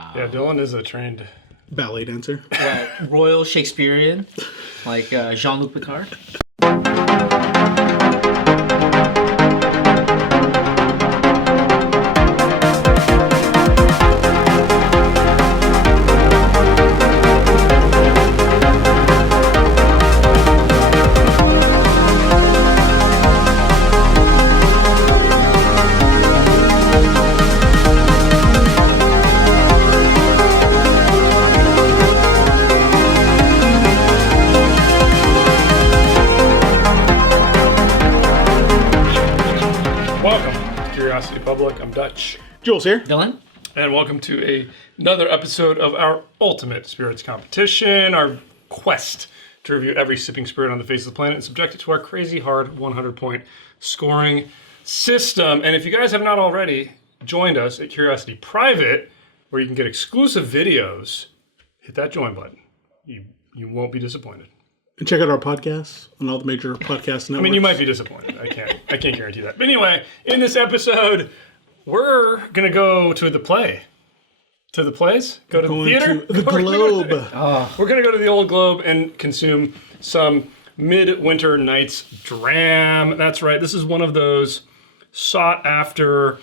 Wow. Yeah, Dylan is a trained ballet dancer. Royal Shakespearean, like Jean-Luc Picard. Public. I'm Dutch. Jules here. Dylan? And welcome to another episode of our Ultimate Spirits Competition, our quest to review every sipping spirit on the face of the planet and subject it to our crazy hard 100-point scoring system. And if you guys have not already joined us at Curiosity Private, where you can get exclusive videos, hit that join button. You won't be disappointed. And check out our podcasts on all the major podcast networks. I mean, you might be disappointed. I can't guarantee that. But anyway, in this episode, we're going to go to the play. To the plays? Go to the theater? To the Globe. We're going to go to the old Globe and consume some Midwinter Nights Dram. That's right. This is one of those sought-after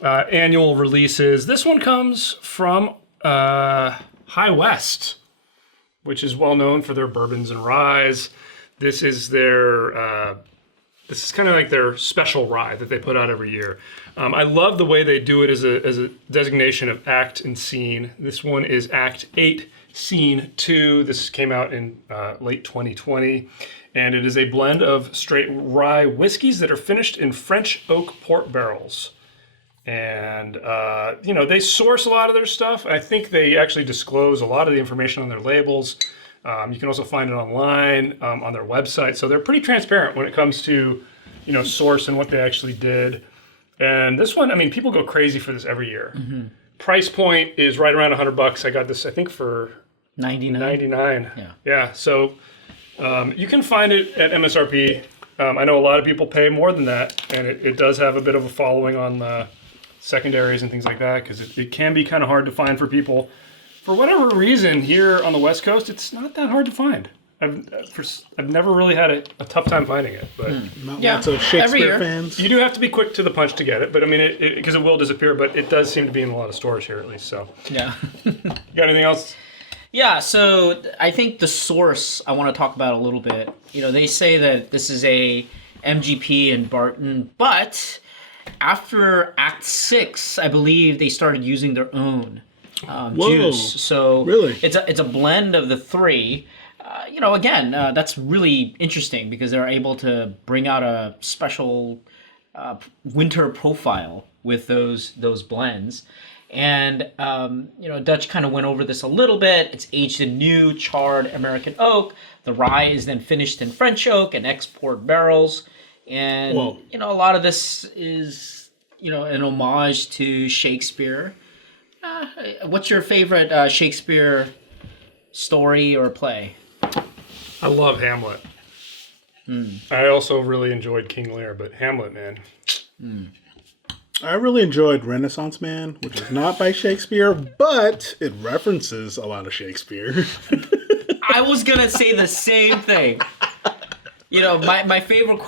annual releases. This one comes from High West, which is well known for their bourbons and ryes. This is their, this is kind of like their special rye that they put out every year. I love the way they do it as a designation of act and scene. This one is Act 8, Scene 2. This came out in late 2020. And it is a blend of straight rye whiskeys that are finished in French oak port barrels. And, they source a lot of their stuff. I think they actually disclose a lot of the information on their labels. You can also find it online on their website. So they're pretty transparent when it comes to, source and what they actually did. And this one, I mean, people go crazy for this every year. Mm-hmm. Price point is right around $100. I got this, I think, for $99. Yeah. So you can find it at MSRP. I know a lot of people pay more than that, and it does have a bit of a following on the secondaries and things like that, because it can be kind of hard to find for people. For whatever reason, here on the West Coast, it's not that hard to find. I've never really had a tough time finding it, but lots of Shakespeare fans. You do have to be quick to the punch to get it, but I mean, because it will disappear, but it does seem to be in a lot of stores here at least. So yeah. You got anything else? Yeah, so I think the source I want to talk about a little bit. They say that this is a MGP in Barton, but after Act 6, I believe they started using their own juice. So really? It's a blend of the three. That's really interesting because they're able to bring out a special winter profile with those blends. And, Dutch kind of went over this a little bit. It's aged in new charred American oak. The rye is then finished in French oak and export barrels. And, a lot of this is, an homage to Shakespeare. What's your favorite Shakespeare story or play? I love Hamlet. I also really enjoyed King Lear, but Hamlet, man. I really enjoyed Renaissance Man, which is not by Shakespeare, but it references a lot of Shakespeare. I was going to say the same thing. My favorite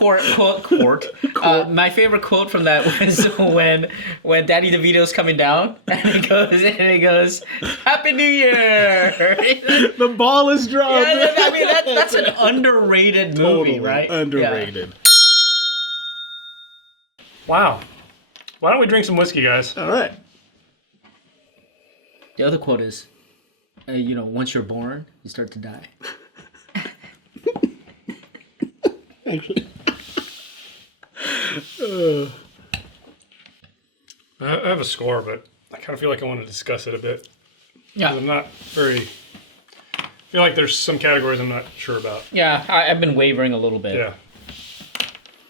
my favorite quote from that was when Danny DeVito's coming down and he goes, "Happy New Year!" The ball is dropped. Yeah, I mean that's an underrated movie, right? Underrated. Yeah. Wow. Why don't we drink some whiskey, guys? All right. The other quote is, once you're born, you start to die. Actually. I have a score, but I kind of feel like I want to discuss it a bit. Yeah. I'm not very... I feel like there's some categories I'm not sure about. Yeah, I've been wavering a little bit. Yeah.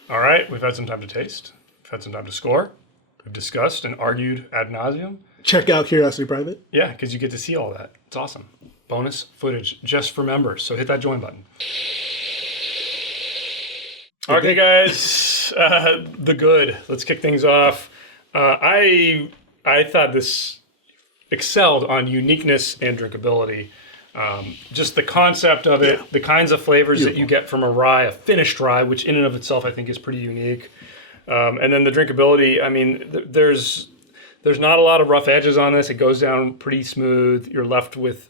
All right, we've had some time to taste. We've had some time to score. We've discussed and argued ad nauseum. Check out Curiosity Private. Yeah, because you get to see all that. It's awesome. Bonus footage just for members. So hit that join button. Okay, guys. The good. Let's kick things off. I thought this excelled on uniqueness and drinkability. Just the concept of it, the kinds of flavors that you get from a rye, a finished rye, which in and of itself I think is pretty unique. And then the drinkability, I mean, there's not a lot of rough edges on this. It goes down pretty smooth. You're left with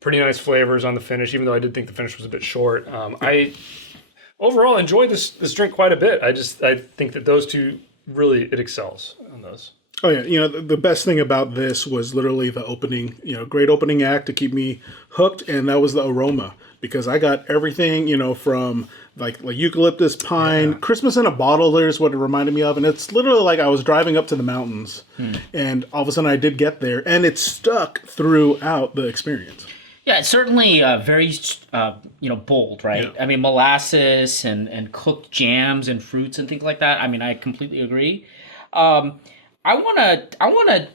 pretty nice flavors on the finish, even though I did think the finish was a bit short. I overall enjoyed this drink quite a bit. I think that those two really, it excels on those. Oh yeah, the best thing about this was literally the opening, great opening act to keep me hooked, and that was the aroma, because I got everything, from like eucalyptus, pine, Christmas in a bottle. There's what it reminded me of, and it's literally like I was driving up to the mountains, and all of a sudden I did get there, and it stuck throughout the experience. Yeah, it's certainly very, bold, right? Yeah. I mean, molasses and cooked jams and fruits and things like that. I mean, I completely agree. I wanna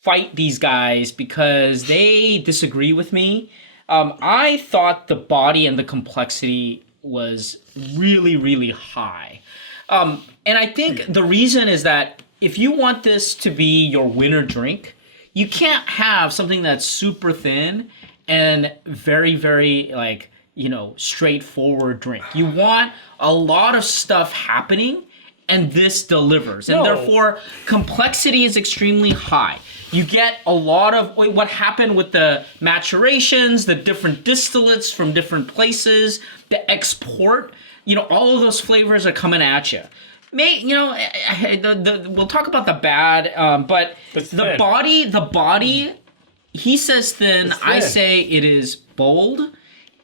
fight these guys because they disagree with me. I thought the body and the complexity was really, really high. And I think the reason is that if you want this to be your winter drink, you can't have something that's super thin and very, very straightforward drink. You want a lot of stuff happening, and this delivers. And therefore, complexity is extremely high. You get a lot of what happened with the maturations, the different distillates from different places, the export, all of those flavors are coming at you. We'll talk about the bad, but the body, he says thin, I say it is bold,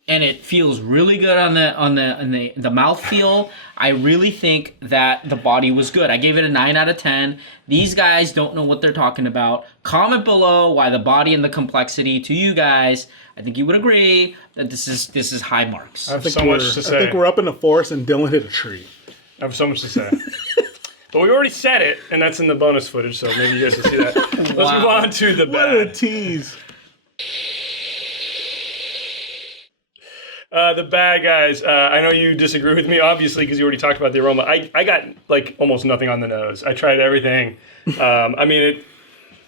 and it feels really good on the mouthfeel. I really think that the body was good. I gave it a 9 out of 10. These guys don't know what they're talking about. Comment below why the body and the complexity to you guys. I think you would agree that this is high marks. I have so much to say. I think we're up in the forest and Dylan hit a tree. I have so much to say. But we already said it, and that's in the bonus footage, so maybe you guys will see that. Let's move on to the bad. What a tease. The bad guys, I know you disagree with me, obviously, because you already talked about the aroma. I got, almost nothing on the nose. I tried everything. I mean,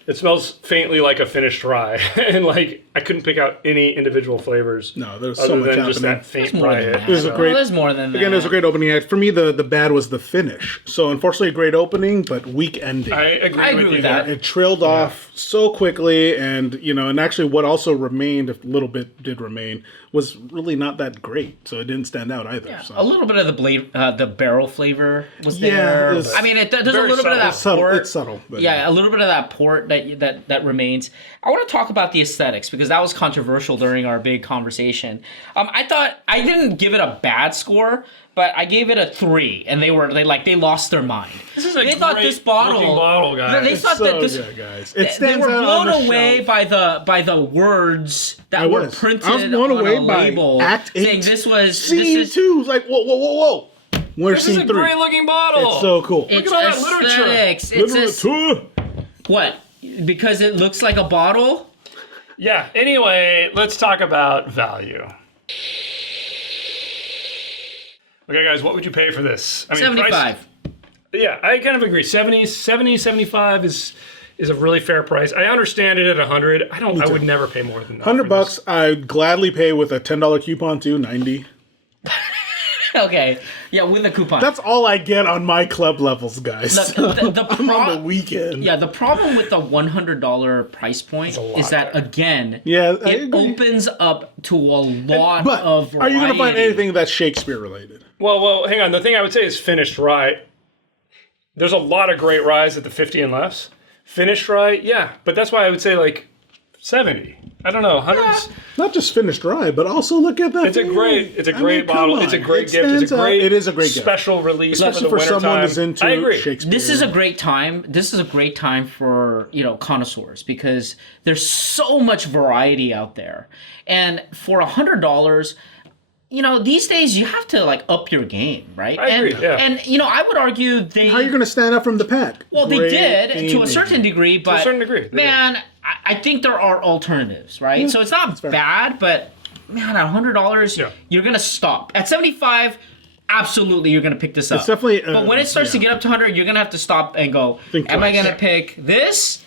it smells faintly like a finished rye. And, I couldn't pick out any individual flavors. No, there's so much happening. Just that faint rye hit. There's more than that. Again, it was a great opening act. For me, the bad was the finish. So, unfortunately, a great opening, but weak ending. I agree with you that. It trailed off so quickly, and, and actually what also remained, a little bit did remain, was really not that great. So, it didn't stand out either. Yeah. So. A little bit of the barrel flavor was there. Yeah, I mean, there's a little bit of that port. It's subtle. But a little bit of that port that remains. I want to talk about the aesthetics because that was controversial during our big conversation. I thought I didn't give it a bad score, but I gave it a 3, and they lost their mind. This is a great bottle, guys. They thought that this, guys. They were blown away by the words that were printed on a label, Act 8, saying this was Scene 2. It's like whoa. Where's This is Scene a 3? great looking bottle. It's so cool. It's Look at all that aesthetics. Literature. What? Because it looks like a bottle? Yeah. Anyway, let's talk about value. Okay, guys, what would you pay for this? I mean, 75. Yeah, I kind of agree. 70, 75 is a really fair price. I understand it at 100. I would never pay more than that. $100, I'd gladly pay with a $10 coupon too. 90. Okay, yeah, with a coupon. That's all I get on my club levels, guys. I'm on the weekend. Yeah, the problem with the $100 price point is that, again, it opens up to a lot of variety. Are you going to find anything that's Shakespeare related? Well, hang on. The thing I would say is finished rye. There's a lot of great ryes at the 50 and less. Finished rye, yeah, but that's why I would say 70. I don't know, hundreds. Yeah, not just finished rye, but also look at that. It's a great bottle. It's a great gift. It is a great special gift. Release, especially for someone who's into Shakespeare. This is a great time. This is a great time for connoisseurs because there's so much variety out there, and for $100. These days you have to up your game, right? I agree, yeah. And I would argue how are you going to stand out from the pack? Well, they did to a certain degree, but to a certain degree, man, I think there are alternatives, right? Yeah, so it's not bad, but man, at $100, you're going to stop. At 75, absolutely, you're going to pick this up. It's definitely. But when it starts to get up to 100, you're going to have to stop and go. Am I going to pick this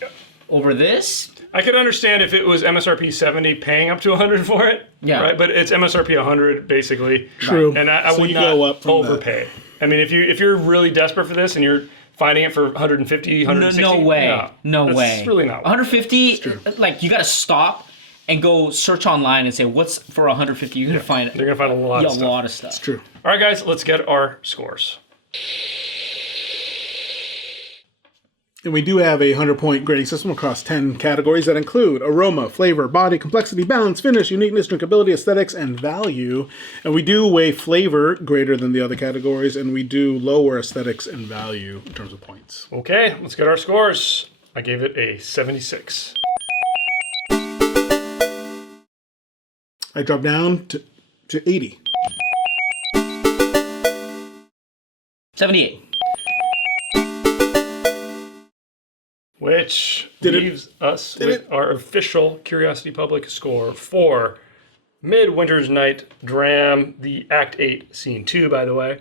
over this? I could understand if it was MSRP 70 paying up to 100 for it. Yeah. Right. But it's MSRP 100 basically. True. And I So would you not go up from overpay. I mean, if you're really desperate for this and you're finding it for 150, 160, No way. No that's way. really not. 150. Like you got to stop and go search online and say what's for 150. You're gonna find You're gonna find a lot of stuff. lot of stuff. It's true. All right, guys, let's get our scores. And we do have a 100-point grading system across 10 categories that include aroma, flavor, body, complexity, balance, finish, uniqueness, drinkability, aesthetics, and value. And we do weigh flavor greater than the other categories, and we do lower aesthetics and value in terms of points. Okay, let's get our scores. I gave it a 76. I dropped down to 80. 78. Which Did it- leaves us did with it- our official Curiosity Public score for Midwinter's Night Dram, the Act 8, Scene 2, by the way,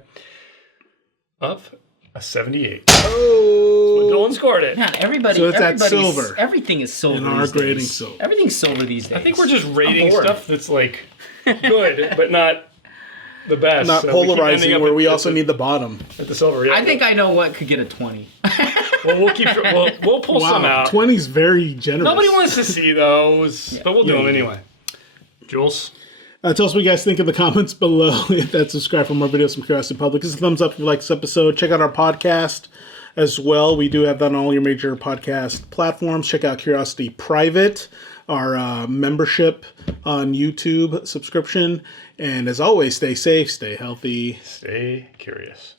of a 78. Oh! Dylan scored it. Man, everybody. So it's at everybody's- silver. Everything is silver. In our these grading days. silver. Everything's silver these days. I think we're just rating bored. stuff that's like good, but not the best. Not So we keep ending polarizing, up where at- we at also the- need the bottom. at the silver. Yeah, I think I know what could get a 20. Well, we'll pull some out. 20's very generous. Nobody wants to see those, but we'll do them Yeah. anyway. Jules. Tell us what you guys think in the comments below. Hit that subscribe for more videos from Curiosity Public. Give us a thumbs up if you like this episode. Check out our podcast as well. We do have that on all your major podcast platforms. Check out Curiosity Private, our membership on YouTube subscription. And as always, stay safe, stay healthy. Stay curious.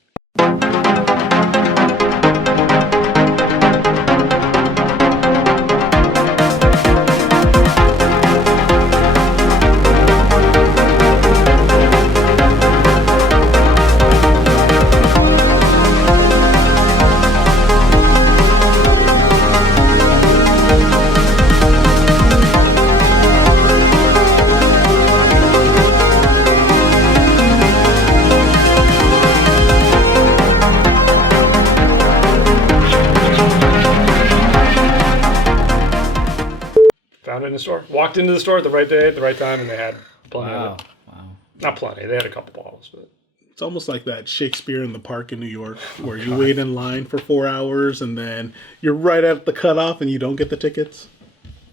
Found it in the store. Walked into the store at the right day, at the right time, and they had plenty of Wow. it. Wow. Not plenty. They had a couple bottles, but It's almost like that Shakespeare in the Park in New York, where you wait in line for 4 hours and then you're right at the cutoff and you don't get the tickets.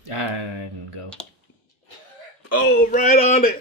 I didn't go. Oh, right on it.